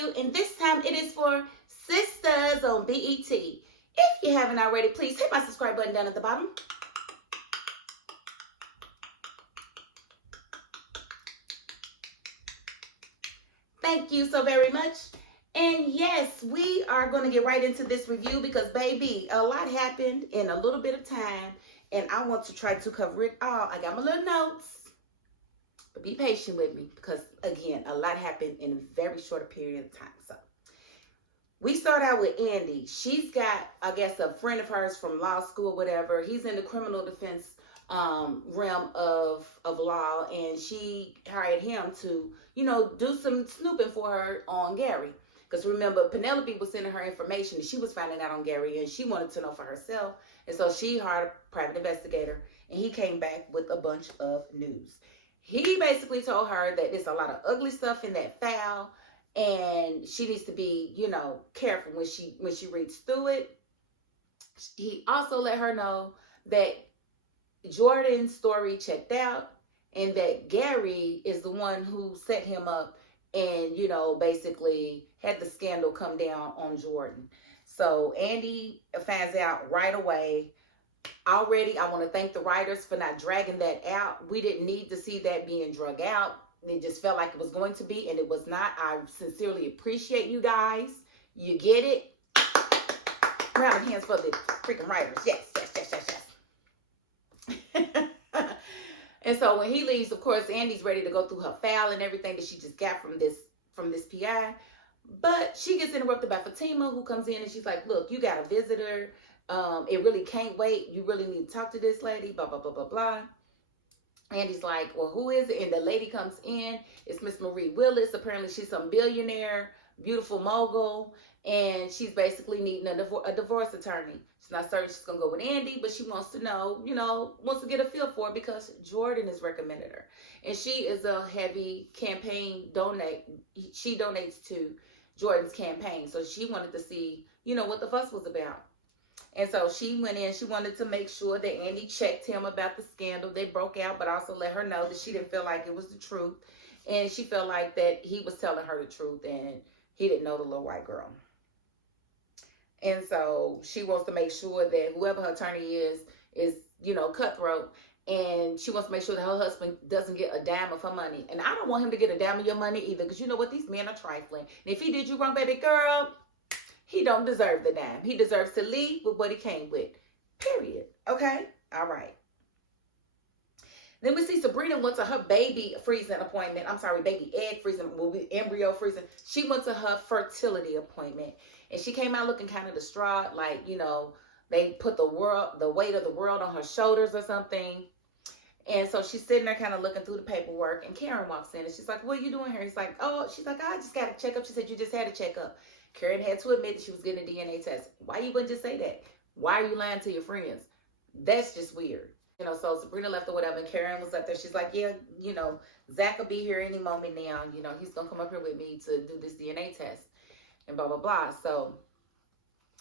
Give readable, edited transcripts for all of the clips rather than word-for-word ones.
review, and this time it is for Sistas on BET. If you haven't already, please hit my subscribe button down at the bottom. Thank you so very much. And yes, we are going to get right into this review because, baby, a lot happened in a little bit of time, and I want to try to cover it all. I got my little notes, but be patient with me because, again, a lot happened in a very short period of time. So we start out with Andy. She's got, I guess, a friend of hers from law school, whatever. He's in the criminal defense realm of law, and she hired him to, do some snooping for her on Gary. Because remember, Penelope was sending her information, and she was finding out on Gary, and she wanted to know for herself. And so she hired a private investigator, and he came back with a bunch of news. He basically told her that there's a lot of ugly stuff in that file, and she needs to be, careful when she reads through it. He also let her know that Jordan's story checked out, and that Gary is the one who set him up and, basically had the scandal come down on Jordan. So Andy finds out right away. Already, I want to thank the writers for not dragging that out. We didn't need to see that being drug out. It just felt like it was going to be, and it was not. I sincerely appreciate you guys. You get it? Round of hands for the freaking writers. Yes. And so when he leaves, of course, Andy's ready to go through her file and everything that she just got from this PI. But she gets interrupted by Fatima, who comes in and she's like, look, you got a visitor. It really can't wait. You really need to talk to this lady, blah, blah, blah, blah, blah. Andy's like, well, who is it? And the lady comes in. It's Miss Marie Willis. Apparently, she's some billionaire, beautiful mogul. And she's basically needing a divorce attorney. She's not certain she's going to go with Andy, but she wants to know, wants to get a feel for it because Jordan has recommended her. And she is a heavy campaign donate. She donates to Jordan's campaign. So she wanted to see, what the fuss was about. And so she went in. She wanted to make sure that Andy checked him about the scandal that broke out, but also let her know that she didn't feel like it was the truth. And she felt like that he was telling her the truth and he didn't know the little white girl. And so she wants to make sure that whoever her attorney is, cutthroat. And she wants to make sure that her husband doesn't get a dime of her money. And I don't want him to get a dime of your money either, because you know what? These men are trifling. And if he did you wrong, baby girl, he don't deserve the dime. He deserves to leave with what he came with. Period. Okay? All right. Then we see Sabrina went to her baby freezing appointment. I'm sorry, baby egg freezing, embryo freezing. She went to her fertility appointment. And she came out looking kind of distraught, like, they put the weight of the world on her shoulders or something. And so she's sitting there kind of looking through the paperwork. And Karen walks in and she's like, what are you doing here? He's like, she's like, I just got a checkup. She said, you just had a checkup. Karen had to admit that she was getting a DNA test. Why you wouldn't just say that? Why are you lying to your friends? That's just weird. So Sabrina left or whatever, and Karen was up there. She's like, yeah, Zach will be here any moment now. He's going to come up here with me to do this DNA test and blah, blah, blah. So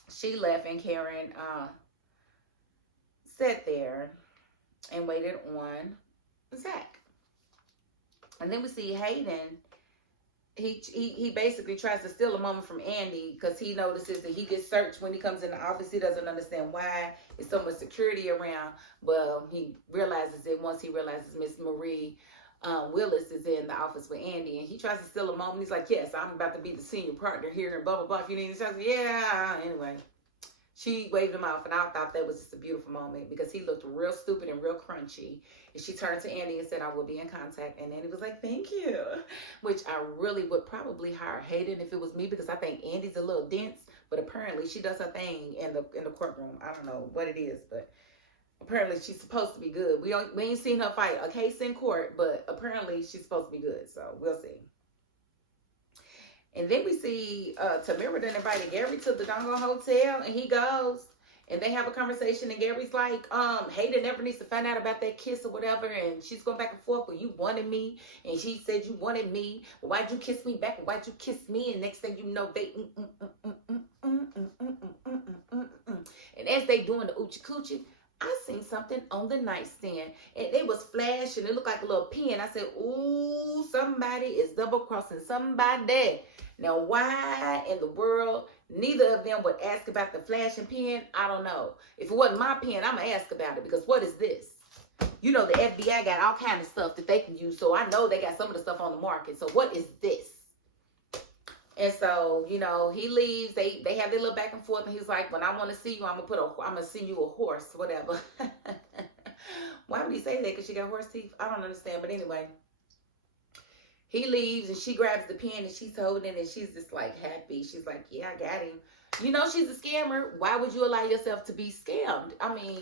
she left, and Karen sat there and waited on Zach. And then we see Hayden. He basically tries to steal a moment from Andy because he notices that he gets searched when he comes in the office. He doesn't understand why there's so much security around. Well, he realizes it once he realizes Miss Marie Willis is in the office with Andy, and he tries to steal a moment. He's like, yes, I'm about to be the senior partner here and blah, blah, blah. If you need a chance, yeah. Anyway, she waved him off, and I thought that was just a beautiful moment because he looked real stupid and real crunchy. And she turned to Andy and said, I will be in contact. And Andy was like, thank you. Which I really would probably hire Hayden if it was me, because I think Andy's a little dense. But apparently she does her thing in the courtroom. I don't know what it is, but apparently she's supposed to be good. We ain't seen her fight a case in court, but apparently she's supposed to be good. So we'll see. And then we see Tamira done invited Gary to the doggone hotel, and he goes. And they have a conversation, and Gary's like, Hayden never needs to find out about that kiss or whatever. And she's going back and forth, well, you wanted me. And she said you wanted me. Well, why'd you kiss me back? Why'd you kiss me? And next thing you know, they... And as they doing the oochie coochie, I seen something on the nightstand. And it was flashing. It looked like a little pen. I said, ooh, somebody is double-crossing somebody. Now, why in the world neither of them would ask about the flashing pen, I don't know. If it wasn't my pen, I'm going to ask about it, because what is this? You know, the FBI got all kind of stuff that they can use, so I know they got some of the stuff on the market. So what is this? And so, you know, he leaves. They have their little back and forth, and he's like, when I want to see you, I'm gonna send you a horse, whatever. Why would he say that? Because she got horse teeth? I don't understand. But anyway, he leaves, and she grabs the pen, and she's holding it, and she's just like happy. She's like, yeah, I got him. You know, she's a scammer. Why would you allow yourself to be scammed? I mean,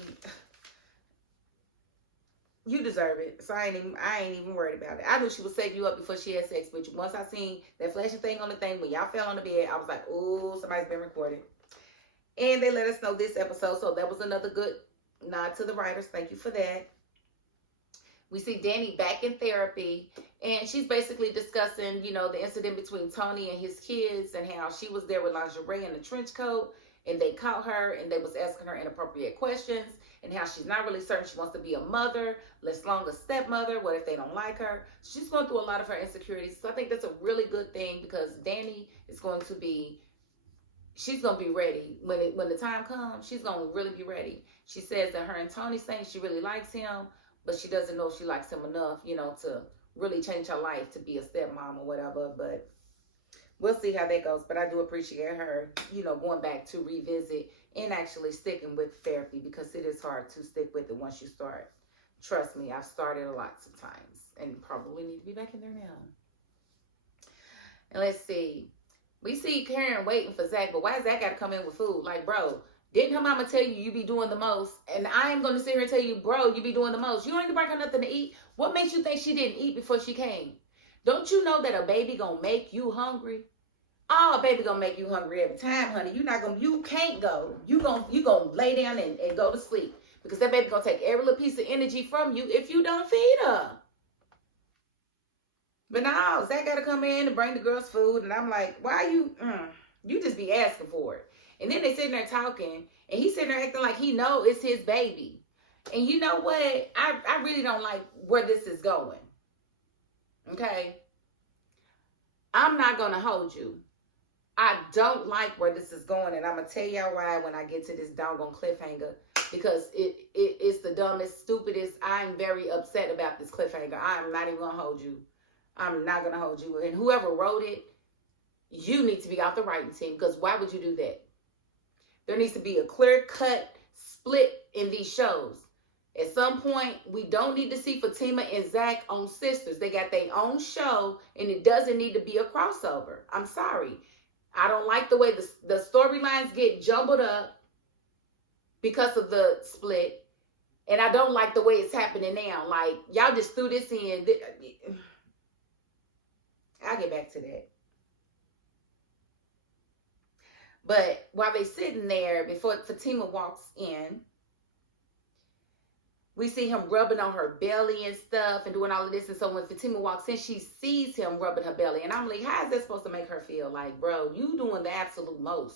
you deserve it. So I ain't even worried about it. I knew she would set you up before she had sex with you. Once I seen that flashing thing on the thing when y'all fell on the bed, I was like, oh, somebody's been recorded. And they let us know this episode. So that was another good nod to the writers. Thank you for that. We see Danny back in therapy, and she's basically discussing, you know, the incident between Tony and his kids, and how she was there with lingerie and a trench coat, and they caught her, and they was asking her inappropriate questions, and how she's not really certain she wants to be a mother, less long a stepmother. What if they don't like her? She's going through a lot of her insecurities. So I think that's a really good thing, because Danny is going to be, she's going to be ready. When the time comes, she's going to really be ready. She says that her and Tony saying she really likes him, but she doesn't know if she likes him enough, you know, to really change her life to be a stepmom or whatever. But we'll see how that goes. But I do appreciate her, you know, going back to revisit and actually sticking with therapy, because it is hard to stick with it once you start. Trust me, I've started a lot of times and probably need to be back in there now. And let's see. We see Karen waiting for Zach, but why Zach got to come in with food? Like, bro, didn't her mama tell you be doing the most? And I am going to sit here and tell you, bro, you be doing the most. You don't even bring her nothing to eat. What makes you think she didn't eat before she came? Don't you know that a baby going to make you hungry? Oh, a baby going to make you hungry every time, honey. You can't go. You going to lay down and go to sleep. Because that baby going to take every little piece of energy from you if you don't feed her. But no, Zach got to come in and bring the girls food. And I'm like, why you just be asking for it. And then they sitting there talking, and he's sitting there acting like he know it's his baby. And you know what? I really don't like where this is going. Okay? I'm not going to hold you. I don't like where this is going, and I'm going to tell y'all why when I get to this doggone cliffhanger. Because it's the dumbest, stupidest. I'm very upset about this cliffhanger. I'm not even going to hold you. I'm not going to hold you. And whoever wrote it, you need to be off the writing team, because why would you do that? There needs to be a clear-cut split in these shows. At some point, we don't need to see Fatima and Zach on Sisters. They got their own show, and it doesn't need to be a crossover. I'm sorry. I don't like the way the storylines get jumbled up because of the split, and I don't like the way it's happening now. Like, y'all just threw this in. I'll get back to that. But while they sitting there, before Fatima walks in, we see him rubbing on her belly and stuff and doing all of this. And so when Fatima walks in, she sees him rubbing her belly. And I'm like, how is that supposed to make her feel? Like, bro, you doing the absolute most.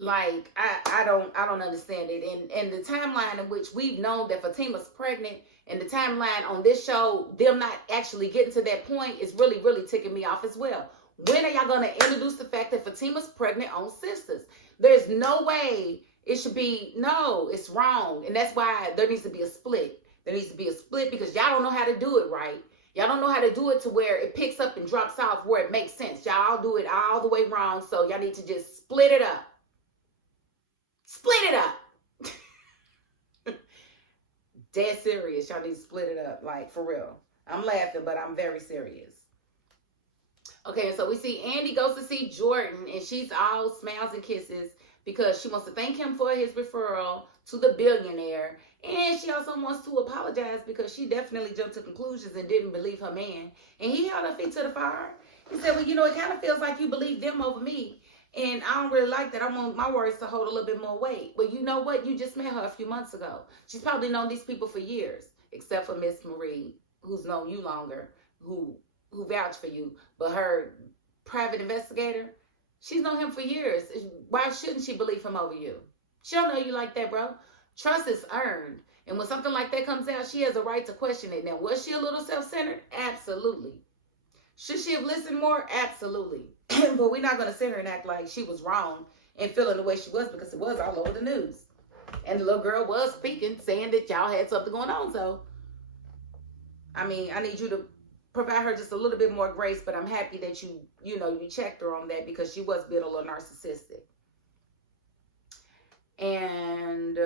Like, I don't understand it. And the timeline in which we've known that Fatima's pregnant, and the timeline on this show, them not actually getting to that point, is really, really ticking me off as well. When are y'all going to introduce the fact that Fatima's pregnant on Sisters? There's no way it should be. No, it's wrong. And that's why there needs to be a split. There needs to be a split, because y'all don't know how to do it right. Y'all don't know how to do it to where it picks up and drops off where it makes sense. Y'all do it all the way wrong. So y'all need to just split it up. Split it up. Dead serious. Y'all need to split it up. Like, for real. I'm laughing, but I'm very serious. Okay, and so we see Andy goes to see Jordan, and she's all smiles and kisses because she wants to thank him for his referral to the billionaire. And she also wants to apologize because she definitely jumped to conclusions and didn't believe her man. And he held her feet to the fire. He said, well, you know, it kind of feels like you believe them over me. And I don't really like that. I want my words to hold a little bit more weight. But you know what? You just met her a few months ago. She's probably known these people for years, except for Miss Marie, who's known you longer, who vouched for you. But her private investigator, she's known him for years. Why shouldn't she believe him over you? She don't know you like that, bro. Trust is earned. And when something like that comes out, she has a right to question it. Now, was she a little self-centered? Absolutely. Should she have listened more? Absolutely. But we're not going to sit here and act like she was wrong and feeling the way she was, because it was all over the news. And the little girl was speaking, saying that y'all had something going on. So, I mean, I need you to provide her just a little bit more grace, but I'm happy that you checked her on that, because she was being a little narcissistic. And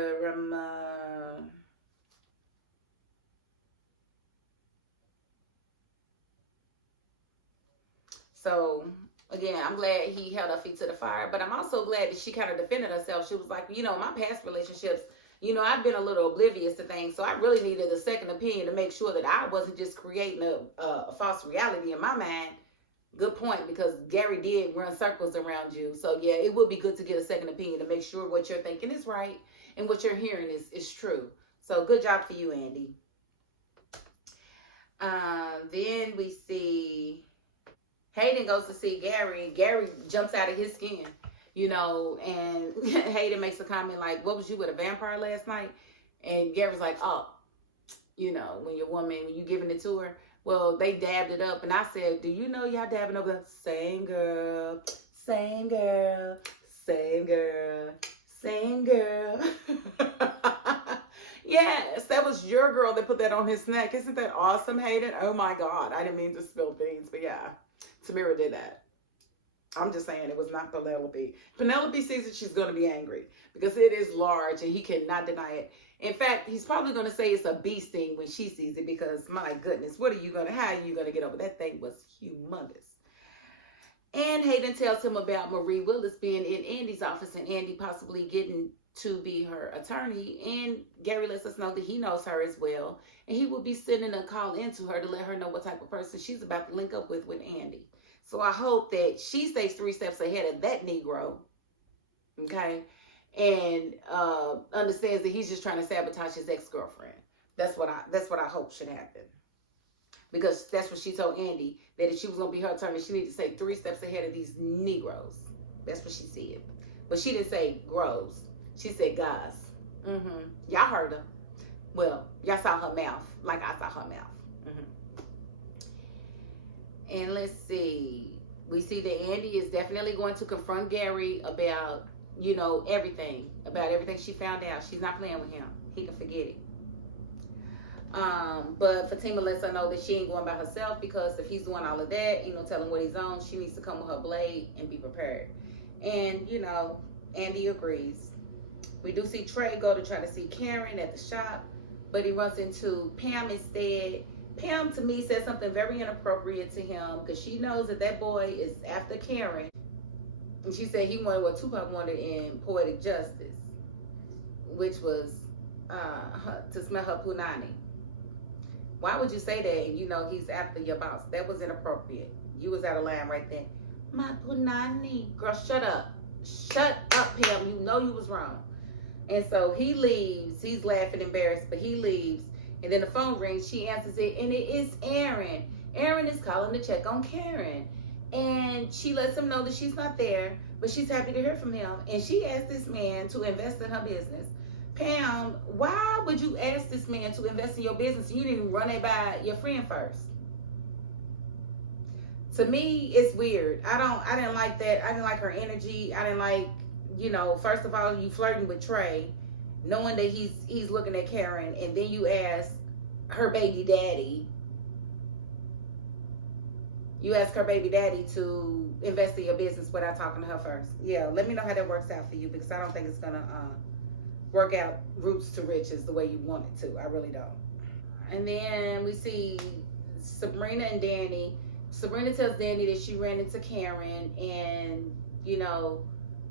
so again, I'm glad he held her feet to the fire, but I'm also glad that she kind of defended herself. She was like, my past relationships, I've been a little oblivious to things, so I really needed a second opinion to make sure that I wasn't just creating a false reality in my mind. Good point, because Gary did run circles around you. So yeah, it would be good to get a second opinion to make sure what you're thinking is right and what you're hearing is true. So good job for you, Andy. Then we see Hayden goes to see Gary. Gary jumps out of his skin, and Hayden makes a comment like, "What was you with a vampire last night?" And Gary's like, "Oh, when your woman, when you giving it to her." Well, they dabbed it up, and I said, "Do you know y'all dabbing over the same girl, same girl, same girl, same girl?" Yes, that was your girl that put that on his neck. Isn't that awesome, Hayden? Oh my God, I didn't mean to spill beans, but yeah, Tamira did that. I'm just saying it was not Penelope. Penelope sees it, she's going to be angry because it is large and he cannot deny it. In fact, he's probably going to say it's a bee sting when she sees it, because my goodness, how are you going to get over that? Thing was humongous. And Hayden tells him about Marie Willis being in Andy's office and Andy possibly getting to be her attorney. And Gary lets us know that he knows her as well. And he will be sending a call into her to let her know what type of person she's about to link up with Andy. So I hope that she stays 3 steps ahead of that Negro. Okay. And understands that he's just trying to sabotage his ex-girlfriend. That's what I hope should happen. Because that's what she told Andy, that if she was going to be her attorney, she needed to stay 3 steps ahead of these Negroes. That's what she said. But she didn't say grows. She said guys. Y'all heard her. Well, y'all saw her mouth like I saw her mouth. And let's see. We see that Andy is definitely going to confront Gary about, everything. About everything she found out. She's not playing with him. He can forget it. But Fatima lets her know that she ain't going by herself, because if he's doing all of that, tell him what he's on, she needs to come with her blade and be prepared. And, Andy agrees. We do see Trey go to try to see Karen at the shop, but he runs into Pam instead. Pam, to me, said something very inappropriate to him, because she knows that boy is after Karen. And she said he wanted what Tupac wanted in Poetic Justice, which was to smell her punani. Why would you say that? And he's after your boss. That was inappropriate. You was out of line right there. My punani. Girl, shut up. Shut up, Pam. You know you was wrong. And so he leaves. He's laughing, embarrassed, but he leaves. And then the phone rings. She answers it, and it is Aaron. Aaron is calling to check on Karen. And she lets him know that she's not there, but she's happy to hear from him. And she asked this man to invest in her business. Pam, why would you ask this man to invest in your business and you didn't run it by your friend first? To me, it's weird. I didn't like that. I didn't like her energy. I didn't like, first of all, you flirting with Trey, knowing that he's looking at Karen, and then you ask her baby daddy. You ask her baby daddy to invest in your business without talking to her first. Yeah, let me know how that works out for you, because I don't think it's gonna work out roots to riches the way you want it to. I really don't. And then we see Sabrina and Danny. Sabrina tells Danny that she ran into Karen, and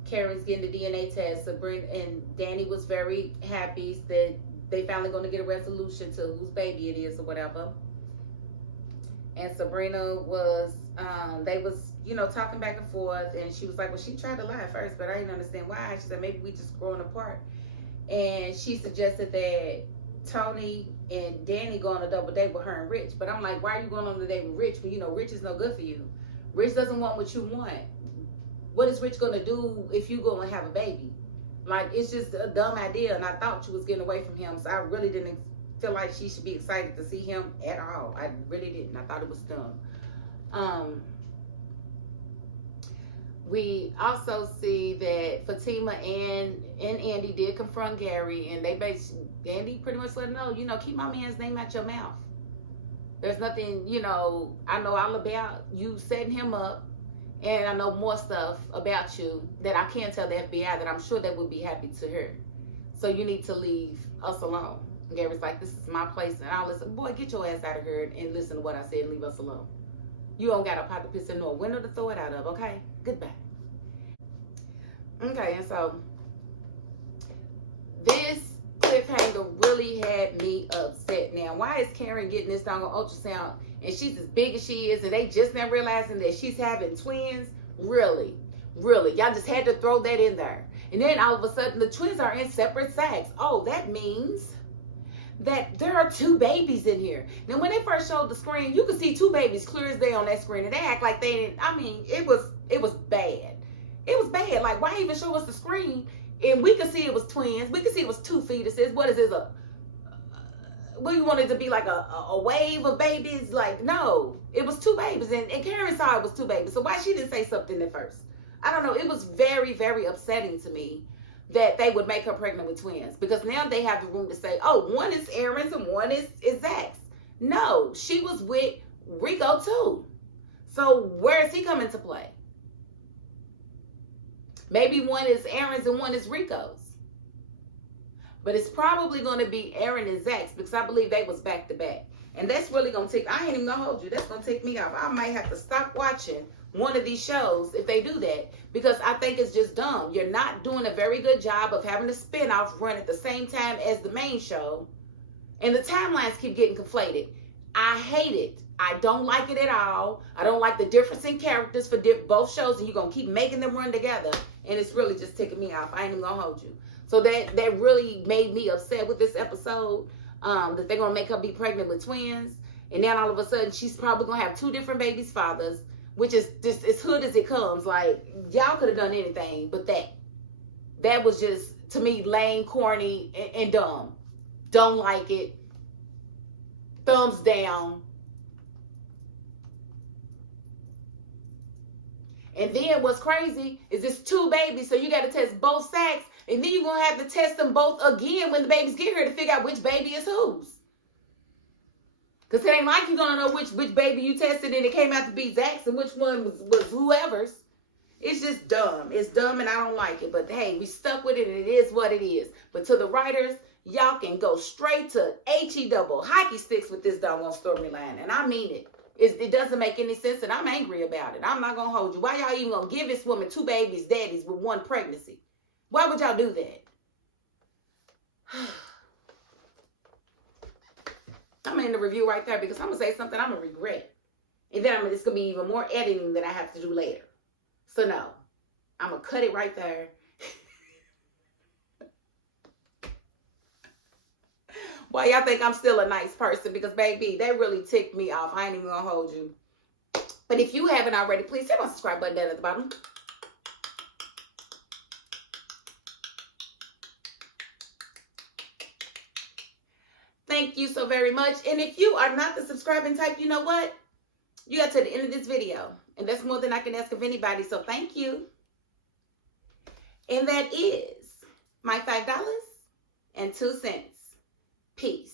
Karen's getting the DNA test. Sabrina and Danny was very happy that they finally going to get a resolution to whose baby it is or whatever. And Sabrina was they was talking back and forth, and she was like, well, she tried to lie at first, but I didn't understand why. She said maybe we just growing apart. And she suggested that Tony and Danny go on a double date with her and Rich. But I'm like, why are you going on a date with Rich when Rich is no good for you? Rich doesn't want what you want. What is Rich going to do if you go and have a baby? Like, it's just a dumb idea. And I thought she was getting away from him. So I really didn't feel like she should be excited to see him at all. I really didn't. I thought it was dumb. We also see that Fatima and Andy did confront Gary, and Andy pretty much let him know, keep my man's name out your mouth. There's nothing, I know all about you setting him up, and I know more stuff about you that I can't tell the FBI that I'm sure they would be happy to hear. So you need to leave us alone. And Gary's like, this is my place, and I'll listen. Boy, get your ass out of here and listen to what I said and leave us alone. You don't got a pot to piss in nor a window to throw it out of, okay? Goodbye. Okay, and so this cliffhanger really had me upset. Now, why is Karen getting this doggone ultrasound and she's as big as she is and they just now realizing that she's having twins? Really? Y'all just had to throw that in there. And then all of a sudden the twins are in separate sacs. Oh, that means that there are 2 babies in here. Now, when they first showed the screen, you could see 2 babies clear as day on that screen, and they act like they didn't. I mean, it was bad. It was bad. Like, why even show us the screen? And we could see it was twins. We could see it was 2 fetuses. What is this? What you want it to be, like a wave of babies? Like, no, it was 2 babies, and Karen saw it was 2 babies. So why she didn't say something at first? I don't know. It was very, very upsetting to me that they would make her pregnant with twins, because now they have the room to say, oh, one is Aaron's and one is Zach's. No, she was with Rico too. So where is he coming to play? Maybe one is Aaron's and one is Rico's. But it's probably going to be Aaron and Zach's, because I believe they was back to back. And that's really going to take, I ain't even going to hold you. That's going to take me off. I might have to stop watching one of these shows if they do that, because I think it's just dumb. You're not doing a very good job of having the spinoff run at the same time as the main show, and the timelines keep getting conflated. I hate it. I don't like it at all. I don't like the difference in characters for both shows, and you're going to keep making them run together, and it's really just ticking me off. I ain't even going to hold you. So that really made me upset with this episode, that they're going to make her be pregnant with twins, and then all of a sudden she's probably going to have 2 different babies' fathers, which is just as hood as it comes. Like, y'all could have done anything but that. That was just, to me, lame, corny, and dumb. Don't like it. Thumbs down. And then what's crazy is it's 2 babies, so you got to test both sacs, and then you're going to have to test them both again when the babies get here to figure out which baby is whose. Because it ain't like you're going to know which baby you tested and it came out to be Zach's and which one was whoever's. It's just dumb. It's dumb and I don't like it. But hey, we stuck with it and it is what it is. But to the writers, y'all can go straight to HE double hockey sticks with this doggone storyline. And I mean it. It doesn't make any sense and I'm angry about it. I'm not going to hold you. Why y'all even going to give this woman 2 babies, daddies with 1 pregnancy? Why would y'all do that? I'm going to end the review right there, because I'm going to say something I'm going to regret. And then it's going to be even more editing that I have to do later. So no, I'm going to cut it right there. Why y'all think I'm still a nice person? Because baby, that really ticked me off. I ain't even going to hold you. But if you haven't already, please hit my subscribe button down at the bottom. Thank you so very much. And if you are not the subscribing type, you know what? You got to the end of this video. And that's more than I can ask of anybody. So thank you. And that is my $5.02. Peace.